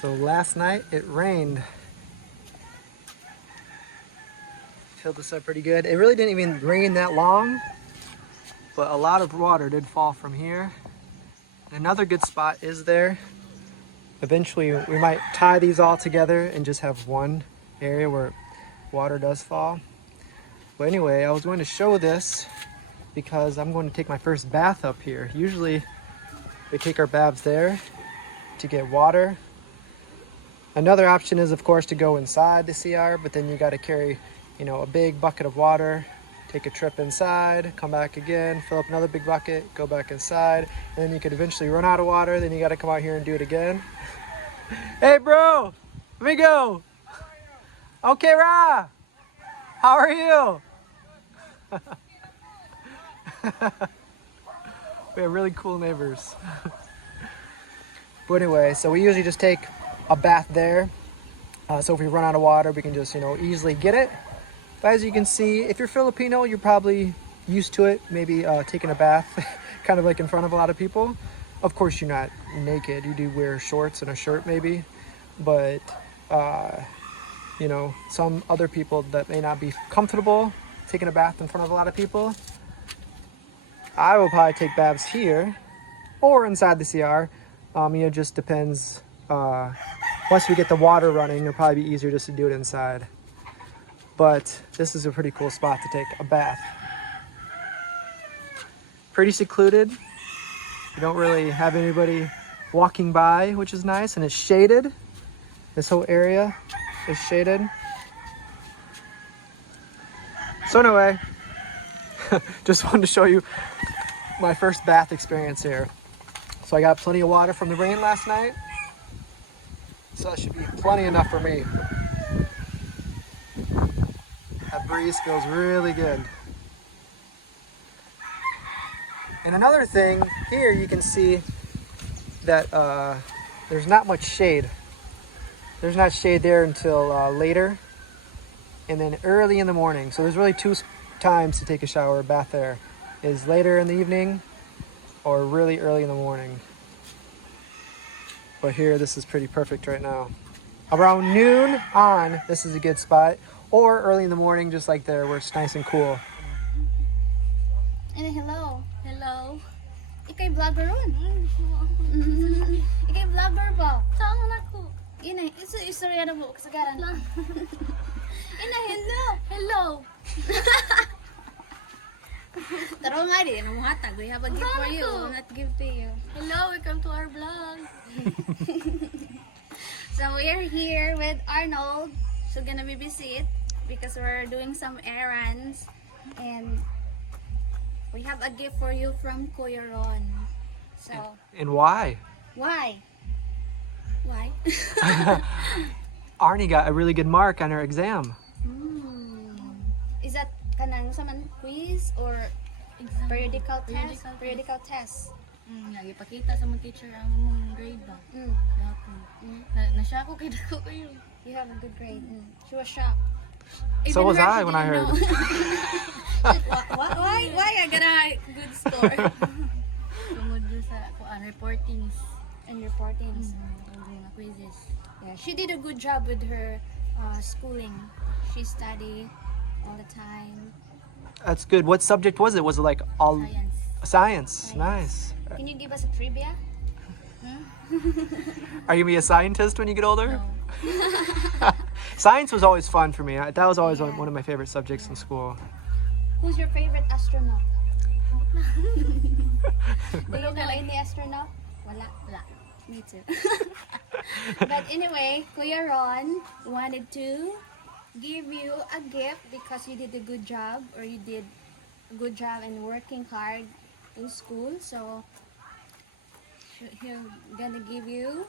So last night it rained. Filled this up pretty good. It really didn't even rain that long, but a lot of water did fall from here. And another good spot is there. Eventually we might tie these all together and just have one area where water does fall. But anyway, I was going to show this because I'm going to take my first bath up here. Usually we take our baths there to get water. Another option is, of course, to go inside the CR, but then you got to carry, you know, a big bucket of water, take a trip inside, come back again, fill up another big bucket, go back inside, and then you could eventually run out of water. Then you got to come out here and do it again. Hey, bro, let me go. Okay, Ra, how are you? We have really cool neighbors. But anyway, so we usually just take a bath there. So if we run out of water, we can just, you know, easily get it. But as you can see, if you're Filipino, you're probably used to it. Maybe taking a bath kind of like in front of a lot of people. Of course, you're not naked. You do wear shorts and a shirt maybe. But, you know, some other people that may not be comfortable taking a bath in front of a lot of people, I will probably take baths here or inside the CR. It just depends. Once we get the water running, it'll probably be easier just to do it inside. But this is a pretty cool spot to take a bath. Pretty secluded. You don't really have anybody walking by, which is nice, and it's shaded. This whole area is shaded. So anyway, just wanted to show you my first bath experience here. So I got plenty of water from the rain last night. So that should be plenty enough for me. That breeze feels really good. And another thing, here you can see that there's not much shade. There's not shade there until later, and then early in the morning. So there's really two times to take a shower or bath there. Is later in the evening or really early in the morning. But here, this is pretty perfect right now. Around noon on, this is a good spot. Or early in the morning, just like there, where it's nice and cool. And hello. Hello. Ikay vlogger ron. Ikay vlogger ba? Saan na ko? Ina, istorya na mo kasagaran. Ina, hello. Hello. Taro nga din, ang hatag. We have a gift for you. We'll not give to you. Hello, welcome to our vlog. So we're here with Arnold. So gonna be visit because we're doing some errands. And we have a gift for you from Kuya Ron. So. And why? Why? Why? Arnie got a really good mark on her exam. Is that kanang sa man quiz or exam. Periodical test? Periodical test. Ipakita sa mga teacher ang mong grade ba? Nasya ko kay dako kayo. You have a good grade. She was shocked. So was I when I heard. Why I got a good score? Tungod sa reportings. And reportings. Mga quizzes. Yeah, she did a good job with her schooling. She studied all the time. That's good. What subject was it? Was it like all Science. science? Nice. Can you give us a trivia? Are you gonna be a scientist when you get older? No. Science was always fun for me. That was always one of my favorite subjects in school. Who's your favorite astronaut? Do you know any astronaut? Wala. Me too. But anyway, Kuya Ron wanted to give you a gift because you did a good job, or you did a good job in working hard in school. So he's gonna give you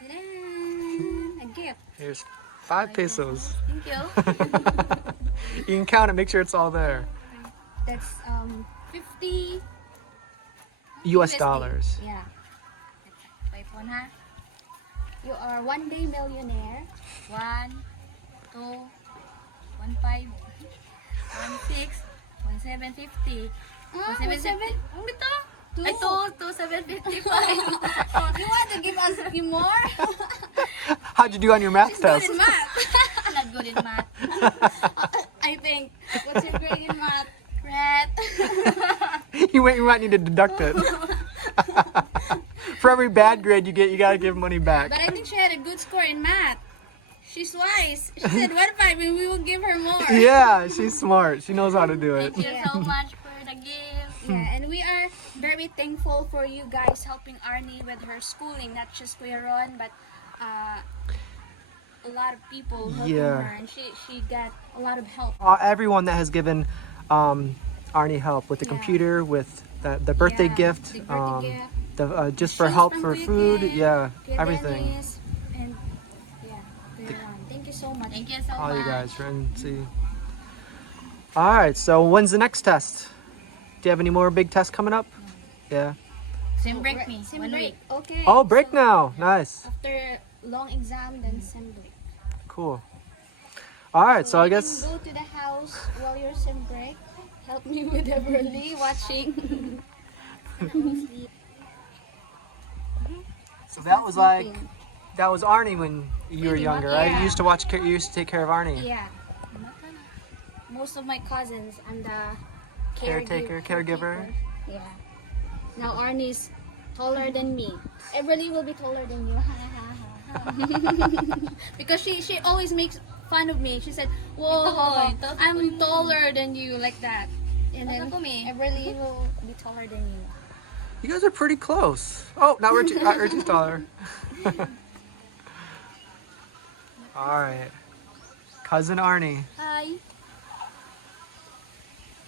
a gift. Here's 5 pesos. Thank you. You can count it, make sure it's all there. That's 50 US dollars. Yeah. 5 ha? You are one day millionaire. 1, 2, 1, 5, 1, 6, 1, 7, 50. 1.7? Ang bito? Ay, 755. You want to give us more? How'd you do on your math Good test? in math. Not good in math. I think. What's your grade in math? Rat. You might need to deduct it. For every bad grade you get, you gotta give money back. But I think she had a good score in math. She's wise. She said 1.5 and we will give her more. Yeah, she's smart. She knows how to do it. Thank you so much for the gift. Yeah, and we are very thankful for you guys helping Arnie with her schooling, not just Kuya Ron, but a lot of people helping Yeah. her, and she got a lot of help. Everyone that has given Arnie help with the Yeah. computer, with the birthday Yeah, gift, the birthday gift. just for Shoes help from for Kuya food, Ken, yeah, Kuya everything. Dennis, and yeah, Kuya Ron. Thank you so much. Thank you so All much. you guys, friend. See. All right. So when's the next test? Do you have any more big tests coming up? Yeah. Sim break me. Sim 1 break. week. Okay. Oh, break so now. Nice. After long exam, then sim break. Cool. All right. So I you guess. can go to the house while you're sim break. Help me with Everly watching. So that was Arnie when you were younger, right? Yeah. You used to take care of Arnie. Yeah. Most of my cousins, I'm the Caregiver. Yeah. Now Arnie's taller than me. Everly will be taller than you. Because she always makes fun of me. She said, "Whoa, I'm taller than you," like that. And then Everly will be taller than you. You guys are pretty close. Oh, not Richie. Richie's taller. All right. Cousin Arnie. Hi.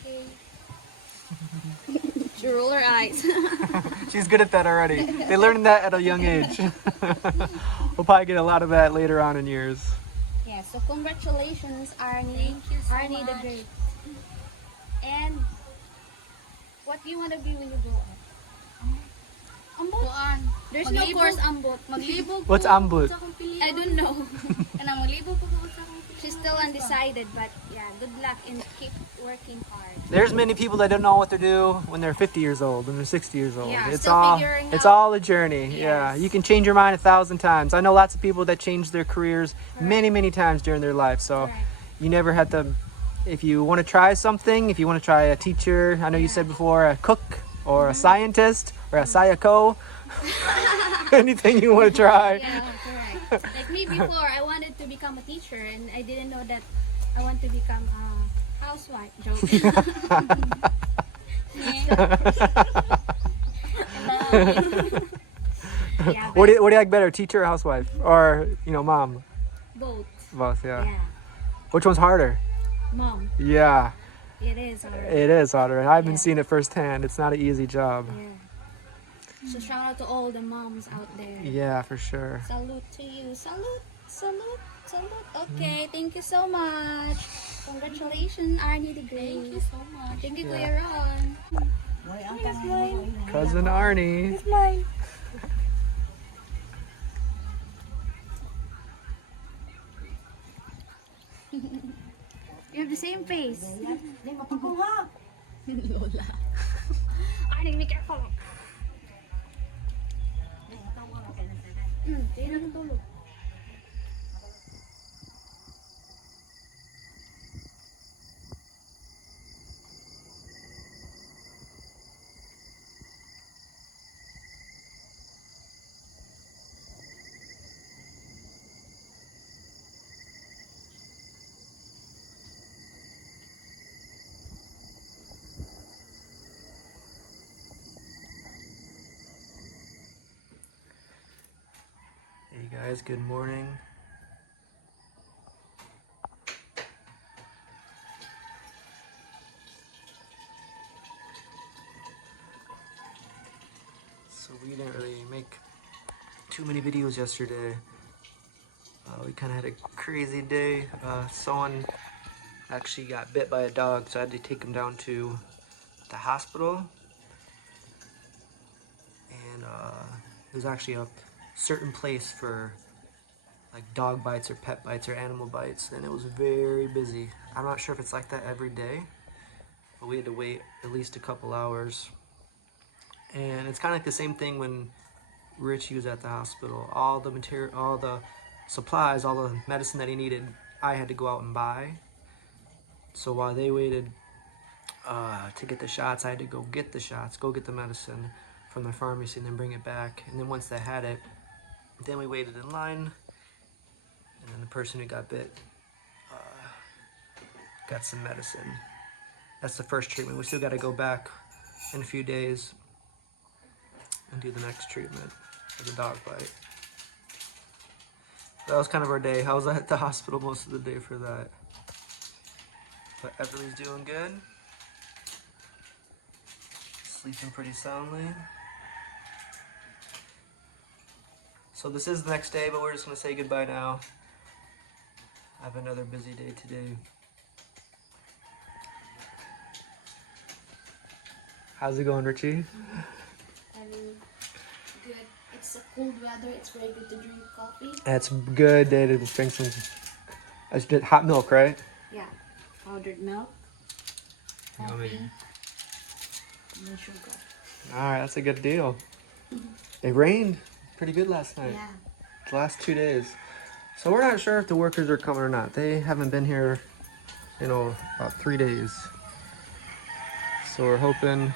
Okay. She roll her eyes. She's good at that already. They learned that at a young age. We'll probably get a lot of that later on in years. Yeah, so congratulations, Arnie. Thank you so Arnie the much. Great. And what do you want to be when you grow up? Ambot? Kuan. There's no Maglibog. course ambot. Maglibog What's ko ambot? sa akong pilihan. I don't know. Kanang maglibog ko sa akong pilihan. She's still undecided, but yeah, good luck and keep working hard. There's many people that don't know what to do when they're 50 years old, when they're 60 years old. Yeah, it's still all figuring it's out. all a journey. Yeah, Yes. you can change your mind 1,000 times. I know lots of people that change their careers many times during their life. So Correct. you never have to. If you want to try something, if you want to try a teacher, I know you said before a cook or a scientist or a sayako, anything you want to try. Yeah, correct. Like me before, I wanted to become a teacher, and I didn't know that I want to become a housewife. Joke. Yeah, What do you like better, teacher or housewife, or mom? both. Both, yeah. Yeah, Which one's harder? mom. Yeah, It is alright. it is harder. I've been Yeah. seeing it firsthand. It's not an easy job. Yeah. So shout out to all the moms out there. Yeah, for sure. Salute to you. Salute, salute, salute. Okay, thank you so much. Congratulations, Arnie the Great. Thank you so much. Thank you, Yeah. Kuya Ron. Cousin Arnie. You have the same face. Lola. Arnie, be careful. Hindi na natulog. Hey guys, good morning. So we didn't really make too many videos yesterday. We kind of had a crazy day. Someone actually got bit by a dog, so I had to take him down to the hospital. And there's actually a certain place for like dog bites or pet bites or animal bites, and it was very busy. I'm not sure if it's like that every day, but we had to wait at least a couple hours. And it's kind of like the same thing when Richie was at the hospital. All the material, all the supplies, all the medicine that he needed, I had to go out and buy. So while they waited to get the shots, I had to go get the shots, go get the medicine from the pharmacy and then bring it back. And then once they had it, then we waited in line. And then the person who got bit got some medicine. That's the first treatment. We still got to go back in a few days and do the next treatment for the dog bite. That was kind of our day. I was at the hospital most of the day for that. But Everly's doing good. Sleeping pretty soundly. So this is the next day, but we're just gonna say goodbye now. I have another busy day today. How's it going, Richie? Good. It's a cold weather. It's very good to drink coffee. It's a good day to drink some. I just did hot milk, right? Yeah. Powdered milk. Yummy. Coffee. And sugar. All right, that's a good deal. It rained pretty good last night. Yeah. The last 2 days. So we're not sure if the workers are coming or not. They haven't been here, about 3 days. So we're hoping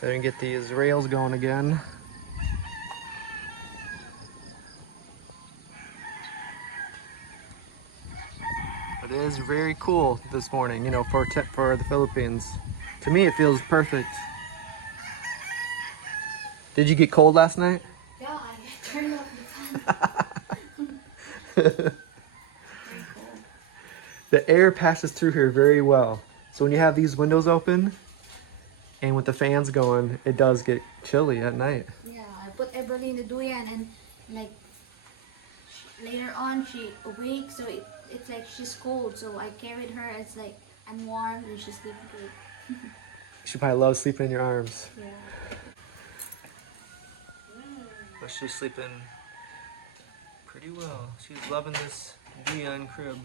they can get these rails going again. It is very cool this morning, for the Philippines. To me, it feels perfect. Did you get cold last night? Yeah, I turned off the fan. Very cold. The air passes through here very well. So when you have these windows open and with the fans going, it does get chilly at night. Yeah, I put Everly in the duyan and later on she awake, so it's like she's cold. So I carried her. It's like I'm warm and she's sleeping good. She probably loves sleeping in your arms. Yeah. But she's sleeping pretty well. She's loving this duyan crib.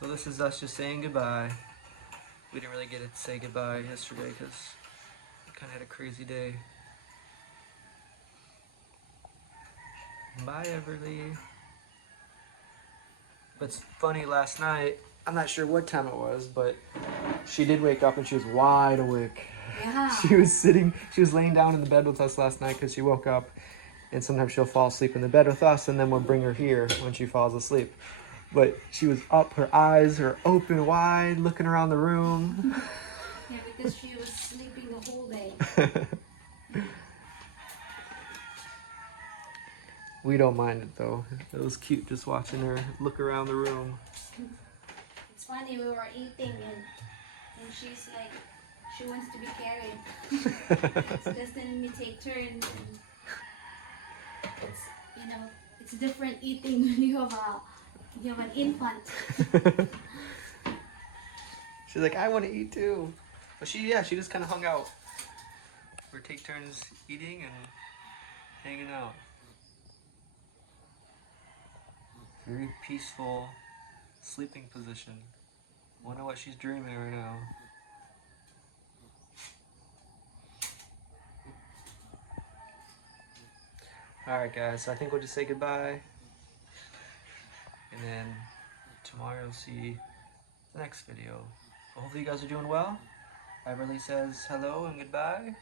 So this is us just saying goodbye. We didn't really get to say goodbye yesterday because we kind of had a crazy day. Bye, Everly. But it's funny, last night, I'm not sure what time it was, but she did wake up and she was wide awake. Yeah. She was laying down in the bed with us last night because she woke up, and sometimes she'll fall asleep in the bed with us and then we'll bring her here when she falls asleep. But she was up, her eyes are open wide, looking around the room. Yeah, because she was sleeping the whole day. We don't mind it though. It was cute just watching her look around the room. It's funny, we were eating and she's like, she wants to be carried. So Dustin and me take turns. And it's, it's different eating when you have an infant. She's like, I want to eat too. But she just kind of hung out. We take turns eating and hanging out. Very peaceful sleeping position. Wonder what she's dreaming right now. Alright guys, so I think we'll just say goodbye. And then tomorrow you'll see the next video. Hopefully you guys are doing well. Everly says hello and goodbye.